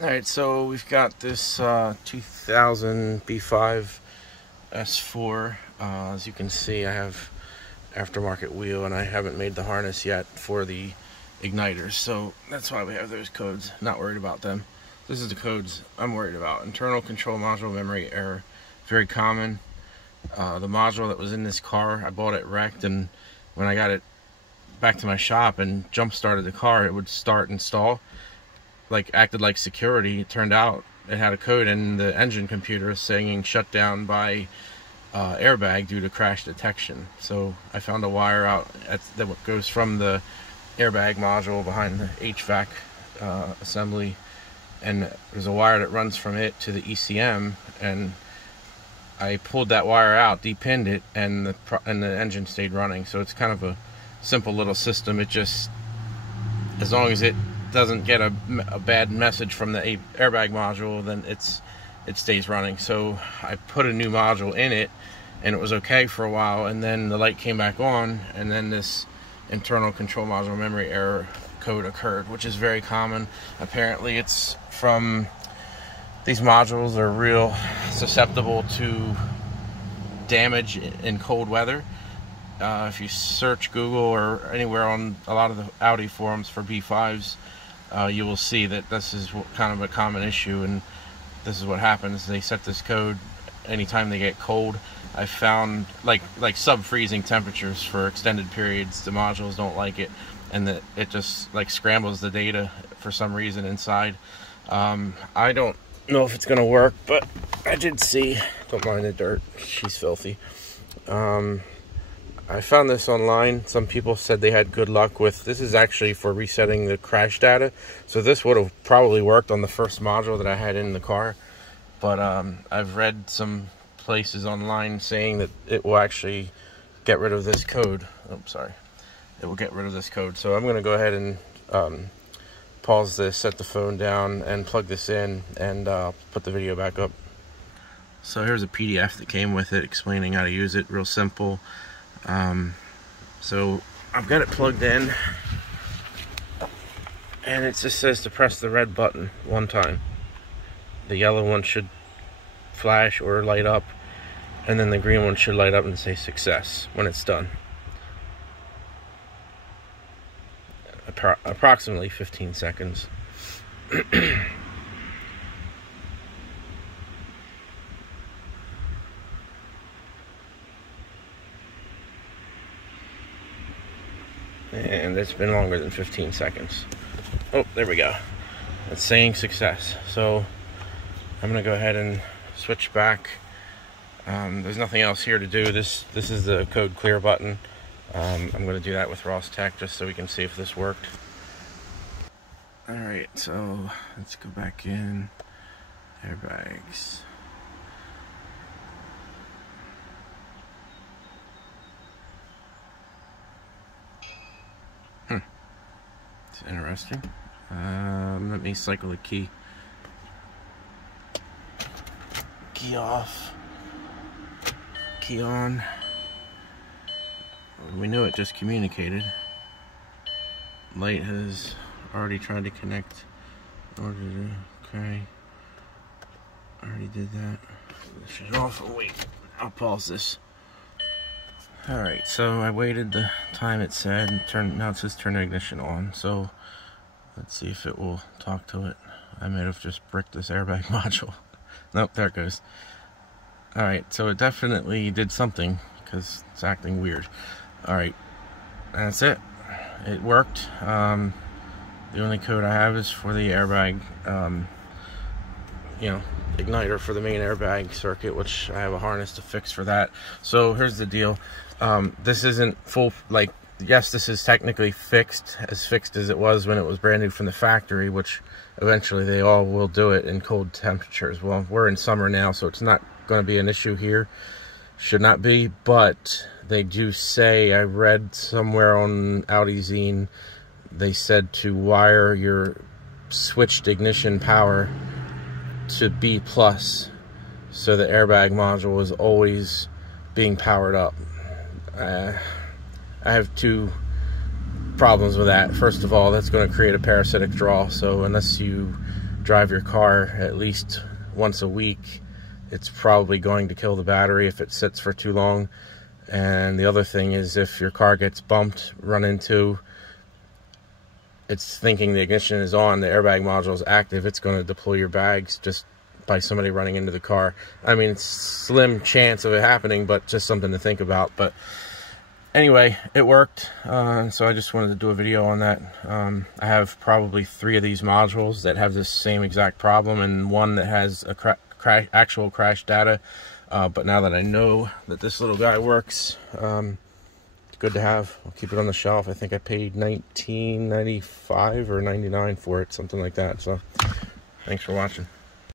Alright, so we've got this 2000 B5 S4. As you can see, I have aftermarket wheel and I haven't made the harness yet for the igniters, so that's why we have those codes. Not worried about them. This is the codes I'm worried about. Internal control module memory error, very common. The module that was in this car, I bought it wrecked, and when I got it back to my shop and jump started the car, it would start and stall, like acted like security. It turned out it had a code in the engine computer saying shut down by airbag due to crash detection. So I found a wire out that goes from the airbag module behind the HVAC assembly, and there's a wire that runs from it to the ECM, and I pulled that wire out, depinned it, and the engine stayed running. So it's kind of a simple little system. It just, as long as it doesn't get a bad message from the airbag module, then it stays running. So I put a new module in it, and it was okay for a while, and then the light came back on, and then this internal control module memory error code occurred, which is very common. Apparently it's from, these modules are real susceptible to damage in cold weather. If you search Google or anywhere on a lot of the Audi forums for B5s, you will see that this is kind of a common issue, and this is what happens. They set this code anytime they get cold. I found like sub-freezing temperatures for extended periods, the modules don't like it, and that it just like scrambles the data for some reason inside. I don't know if it's gonna work, but I did see, don't mind the dirt, she's filthy. I found this online. Some people said they had good luck with this. Is actually for resetting the crash data, so this would have probably worked on the first module that I had in the car, but I've read some places online saying that it will actually get rid of this code. Oh, sorry. It will get rid of this code. So I'm going to go ahead and pause this, set the phone down, and plug this in, and put the video back up. So here's a PDF that came with it explaining how to use it. Real simple. So I've got it plugged in, and it just says to press the red button one time. The yellow one should flash or light up, and then the green one should light up and say success when it's done. Approximately 15 seconds. And it's been longer than 15 seconds. Oh, there we go. It's saying success. So I'm gonna go ahead and switch back. There's nothing else here to do. This is the code clear button. I'm gonna do that with Ross Tech just so we can see if this worked. Alright, so let's go back in. Airbags. It's interesting. Let me cycle the key. Key off. Key on. We know it just communicated. Light has already tried to connect. Okay. Already did that. Shut it off. Oh wait, I'll pause this. Alright, so I waited the time it said, and now it says turn the ignition on. So let's see if it will talk to it. I might have just bricked this airbag module. Nope, there it goes. Alright, so it definitely did something because it's acting weird. Alright, that's it. It worked. The only code I have is for the airbag, igniter for the main airbag circuit, which I have a harness to fix for that. So here's the deal. This isn't full, like, yes, this is technically fixed as it was when it was brand new from the factory, which eventually they all will do it in cold temperatures. Well, we're in summer now, so it's not going to be an issue here. Should not be, but they do say, I read somewhere on Audi Zine, they said to wire your switched ignition power to B+, so the airbag module is always being powered up. I have two problems with that. First of all, that's going to create a parasitic draw, so unless you drive your car at least once a week, it's probably going to kill the battery if it sits for too long. And the other thing is, if your car gets bumped, run into, it's thinking the ignition is on, the airbag module is active, it's going to deploy your bags just by somebody running into the car. I mean, it's slim chance of it happening, but just something to think about. But anyway, it worked, so I just wanted to do a video on that. I have probably 3 of these modules that have this same exact problem, and one that has a actual crash data. But now that I know that this little guy works, it's good to have. I'll keep it on the shelf. I think I paid $19.95 or $99 for it, something like that. So thanks for watching.